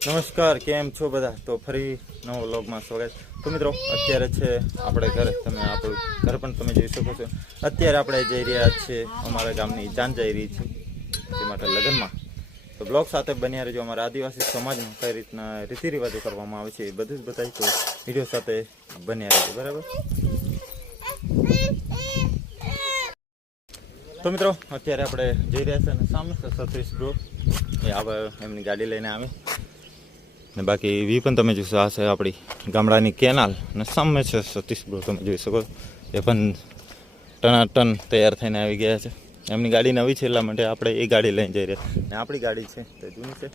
નમસ્કાર, કેમ છો બધા? તો ફરી નવો વ્લોગમાં સ્વાગત. તો મિત્રો, અત્યારે છે આપણે ઘરે, તમે આપણું ઘર પણ તમે જોઈ શકો છો. અત્યારે આપણે જઈ રહ્યા છીએ, અમારા ગામની જાન જઈ રહી છે તે માટે લગ્નમાં. તો બ્લોગ સાથે બન્યા રહેજો. અમારા આદિવાસી સમાજમાં કઈ રીતના રીતિ રિવાજો કરવામાં આવે છે એ બધું જ બતાવી, તો વિડીયો સાથે બન્યા રહેજો, બરાબર? તો મિત્રો, અત્યારે આપણે જઈ રહ્યા છીએ અને સામે છે સતીશ બ્રો, એ આવે એમની ગાડી લઈને આવે. ને બાકી વી પણ તમે જોશો, આ છે આપણી ગામડાની કેનાલ અને સામે છે સતીશ બ્રો, તમે જોઈ શકો. એ પણ ટનાટન તૈયાર થઈને આવી ગયા છે. એમની ગાડી નવી છે એટલા માટે આપણે એ ગાડી લઈને જઈ રહ્યા. ને આપણી ગાડી છે તે જૂની છે,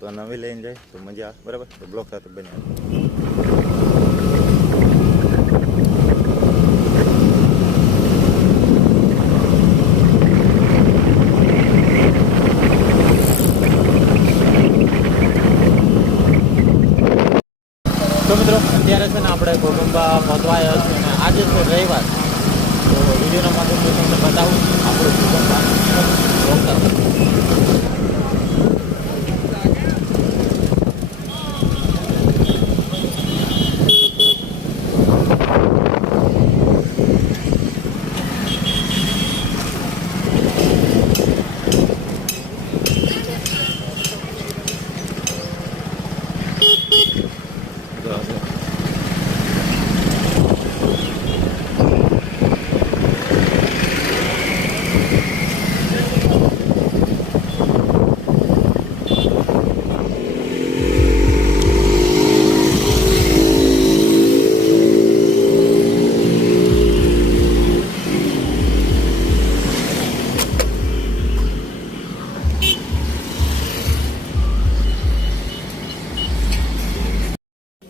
તો નવી લઈને જાય તો મજા આવે, બરાબર? તો બ્લોક સાથે બન્યા. તો મિત્રો, અત્યારે છે ને આપણે કોટુંબા પહોંચવા આવ્યા છીએ અને આજે છે રવિવાર. તો વિડીયોના માધ્યમથી તમને બતાવું આપણું કોટુંબા.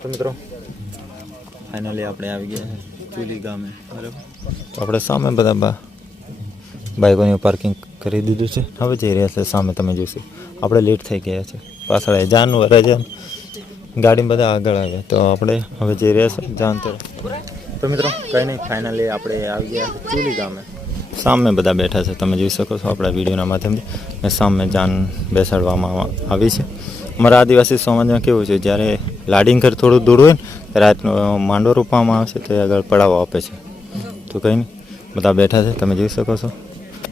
તો મિત્રો, ફાઇનલી આપણે આવી ગયા ચુલી ગામે, બરાબર? તો આપણે સામે બધા બાઇકોની પાર્કિંગ કરી દીધું છે. હવે જઈ રહ્યા છે સામે, તમે જોશો. આપણે લેટ થઈ ગયા છે, પાછળ જાન વરાજાન ગાડીમાં બધા આગળ આવ્યા, તો આપણે હવે જઈ રહ્યા છે જાન તરફ. તો મિત્રો, કંઈ નહીં, ફાઇનલી આપણે આવી ગયા ચુલી ગામે. સામે બધા બેઠા છે, તમે જોઈ શકો છો આપણા વિડીયોના માધ્યમથી. ને સામે જાન બેસાડવામાં આવી છે. અમારા આદિવાસી સમાજમાં કેવું છે, જ્યારે લાડીન ઘર થોડું દૂર હોય ને, રાતનો માંડવો રોપવામાં આવે છે તો આગળ પડાવો આપે છે. તો કંઈ નહીં, બધા બેઠા છે, તમે જોઈ શકો છો.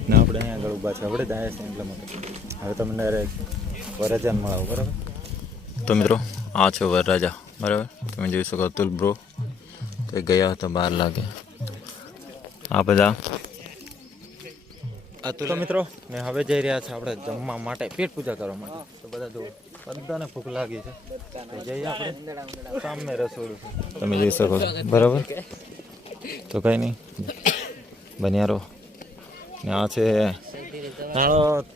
ને આપણે અહીંયા આગળ ઊભા છે, આપણે દાયા છે એટલા માટે. હવે તમને વરરાજાને મળાવો, બરાબર? તો મિત્રો, આ છે વરરાજા, બરાબર? તમે જોઈ શકો. અતુલ બ્રો તો ગયા હતા બહાર લાગે. આ બધા તો મિત્રો, ને હવે જઈ રહ્યા છે આપણે જમવા માટે, પેટ પૂજા કરવા માટે. તો બધા જો, બધાને ભૂખ લાગી છે, તો જઈએ આપણે. સામે રસોડું છે, તમે જોઈ શકો છો, બરાબર? તો કંઈ નહીં, બન્યા રહો. ને આ છે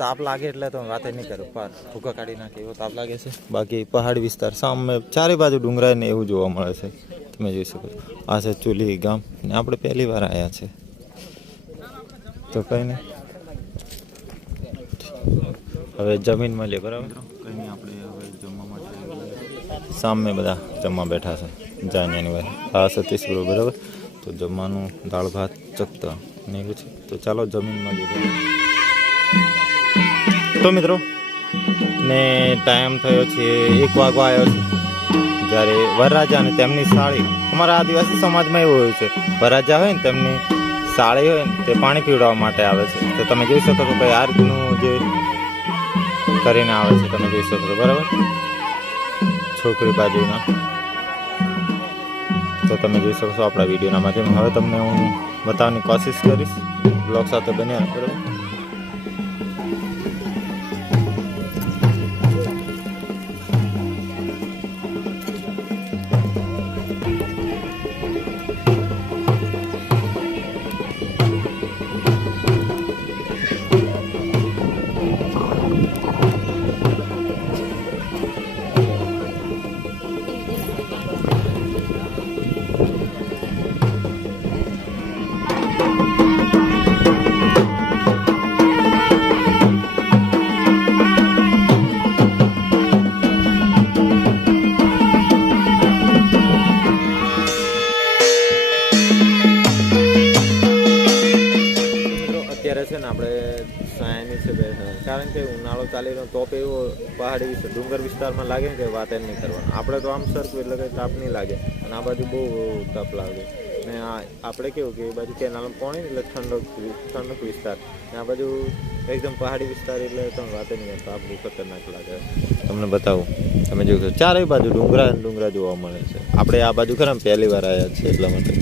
તાપ લાગે એટલે તો વાત નહીં કરું, ભૂકા કાઢી નાખે એવો તાપ લાગે છે. બાકી પહાડી વિસ્તાર સામે ચારે બાજુ ડુંગરાય ને એવું જોવા મળે છે, તમે જોઈ શકો છો. આ છે ચુલી ગામ, ને આપણે પહેલી વાર આવ્યા છે. તો કંઈ નહીં, હવે જમીન મળીએ, બરાબર? કંઈ નહીં, આપણે હવે જમવા માટે સામે બધા જમવા બેઠા છે જાન્યાની વાત. આ સતીશ બ્રો, બરાબર? તો જમવાનું દાળ ભાત ચકતા ને એવું છે. તો ચાલો જમીન મળીએ. તો મિત્રો, ને ટાઈમ થયો છે 1 વાગવા આવ્યો છે, જ્યારે વરરાજા અને તેમની સાળી, અમારા આદિવાસી સમાજમાં એવું હોય છે, વરરાજા હોય ને તેમની સાળી હોય ને તે પાણી પીવડાવવા માટે આવે છે. તો તમે જોઈ શકો છો ભાઈ, આ રીતનું જે કરીને આવે છે, તમે જોઈ શકો છો, બરાબર? છોકરી બાજુના. તો તમે જોઈ શકો છો આપણા વિડીયોના માધ્યમથી. હવે તમને હું બતાવવાની કોશિશ કરીશ, બ્લોગ સાથે બન્યા, બરાબર? કારણ કે ઉનાળો ચાલી રહ્યો તોપ એવો પહાડી ડુંગર વિસ્તારમાં લાગે ને કે વાત એમ નહીં કરવાનું. આપણે તો આમ સરખું એટલે કંઈ તાપ નહીં લાગે અને આ બાજુ બહુ તાપ લાગે. ને આપણે કેવું કે એ બાજુ કેનાલમાં પાણી એટલે ઠંડક વિસ્તાર ને આ બાજુ એકદમ પહાડી વિસ્તાર એટલે તમે વાત નહીં કરતા. તાપ બહુ ખતરનાક લાગે. તમને બતાવું, તમે જોયું ચારેય બાજુ ડુંગરા જોવા મળે છે. આપણે આ બાજુ ખરા પહેલી વાર આવ્યા છીએ એટલા માટે.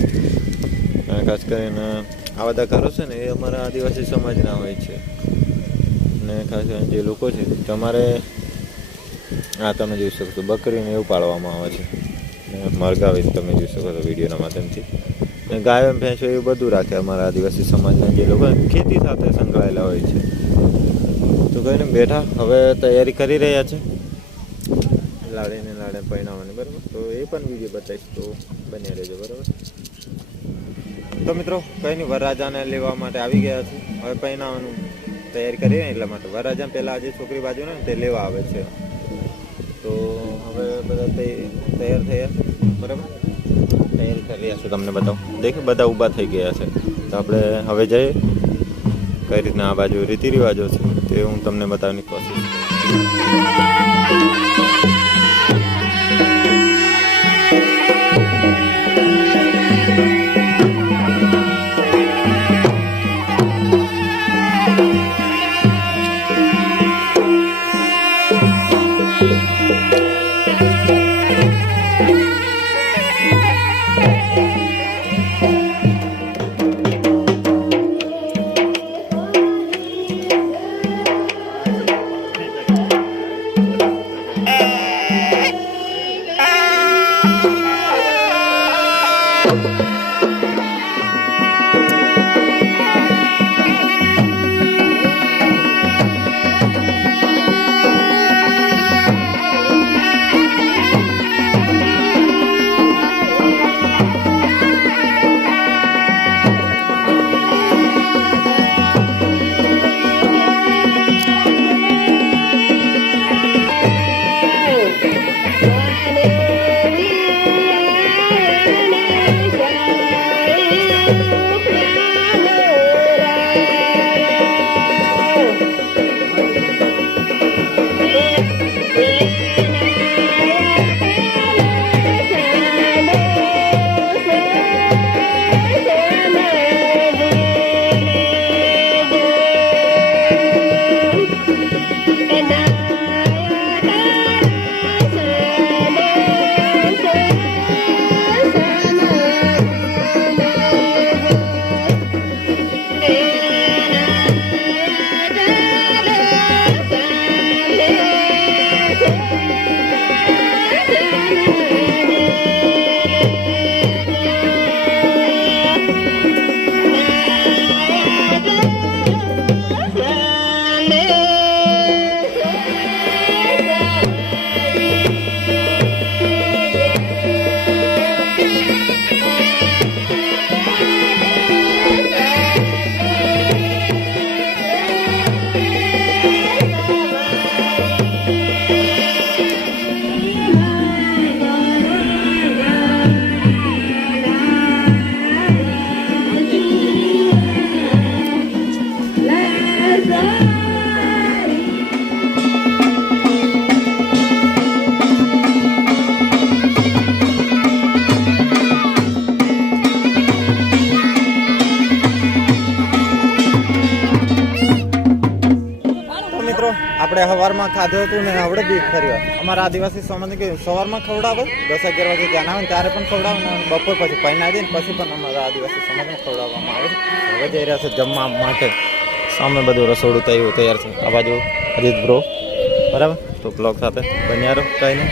ખાસ કરીને આ બધા ઘરો છે ને એ અમારા આદિવાસી સમાજના હોય છે. ને ખાસ કરીને જે લોકો છે તમારે આ તમે જોઈ શકો છો બકરીને એવું પાળવામાં આવે છે ને મરઘાવી તમે જોઈ શકો છો વિડીયોના માધ્યમથી. ને ગાયો ભેંસો એવું બધું રાખે અમારા આદિવાસી સમાજના જે લોકો ખેતી સાથે સંકળાયેલા હોય છે. તો કહીને બેઠા હવે તૈયારી કરી રહ્યા છે લાડે પહેરાવવાની, બરાબર. તો એ પણ વિડીયો બતાવીશ, તો બની રહેજો, બરાબર. તો મિત્રો કંઈ નહીં, વરરાજાને લેવા માટે આવી ગયા છે. હવે પહેરાવાનું તૈયારી કરીએ એટલા માટે વરરાજા પહેલાં આજે છોકરી બાજુ ને તે લેવા આવે છે. તો હવે બધા તૈયાર થયા, બરાબર. તૈયારી કરી રહ્યા છે, તમને બતાવું. દેખો બધા ઊભા થઈ ગયા છે. તો આપણે હવે જઈએ કઈ રીતના આ બાજુ રીતિ રિવાજો છે તે હું તમને બતાવવાની કોશિશ આપણે સવારમાં ખાધું હતું ને આવડે બી ફરી અમારા આદિવાસી સમાજ કે સવારમાં ખવડાવે 10-11 વાગે ધ્યાન આવે ત્યારે પણ ખવડાવે ને બપોર પછી પહેલા દે ને પછી પણ અમારા આદિવાસી સમાજમાં ખવડાવવામાં આવે છે. હવે જઈ રહ્યા છે જમવા માટે. સામે બધું રસોડું તૈયાર છે. આ બાજુ અજીત બ્રો, બરાબર. તો બ્લોગ સાથે બન્યા રહો, કંઈ નહીં.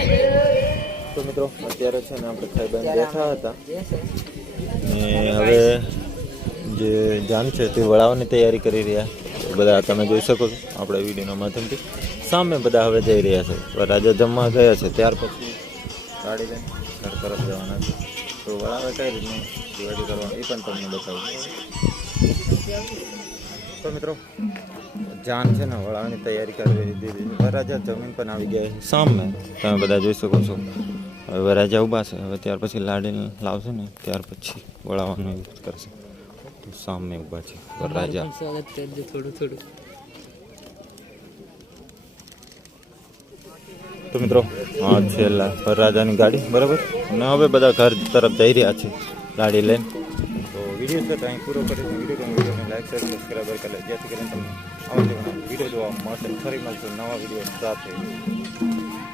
તો મિત્રો અત્યારે છે ને આપણે ખાઈ બની બેઠા હતા ને હવે જે જાન છે તે વળાવવાની તૈયારી કરી રહ્યા બધા તમે જોઈ શકો છો આપણે વિડીયોના માધ્યમથી. સામે બધા હવે જઈ રહ્યા છે. રાજા જમવા ગયા છે ત્યાર પછી ગાડી લઈને ઘર તરફ જવાના છે. તો વળાવે કઈ રીતનું દિવાળી કરવાનું એ પણ તમને બતાવું. તો મિત્રો જાન છે ને વળાવવાની તૈયારી કરી દીધી. વરરાજા જમીન પણ આવી ગયા છે સામે તમે બધા જોઈ શકો છો. હવે વરરાજા ઊભા છે. હવે ત્યાર પછી લાડીને લાવશે ને ત્યાર પછી વળાવવાનું યુઝ કરશે. સામે ઊભા છે વરરાજા. સ્વાગત કરજો થોડું થોડું. તો મિત્રો આ છેલ્લા વરરાજાની ગાડી બરાબર, અને હવે બધા ઘર તરફ જઈ રહ્યા છે ગાડી લઈને. તો વિડીયો છે અહીં પૂરો કરીશું. વિડીયોને લાઈક શેર સબસ્ક્રાઈબર કરી લે, જેથી કરીને તમને આવા વિડીયો જોવા મળશે. ફરી મળશું નવા વિડીયો સાથે.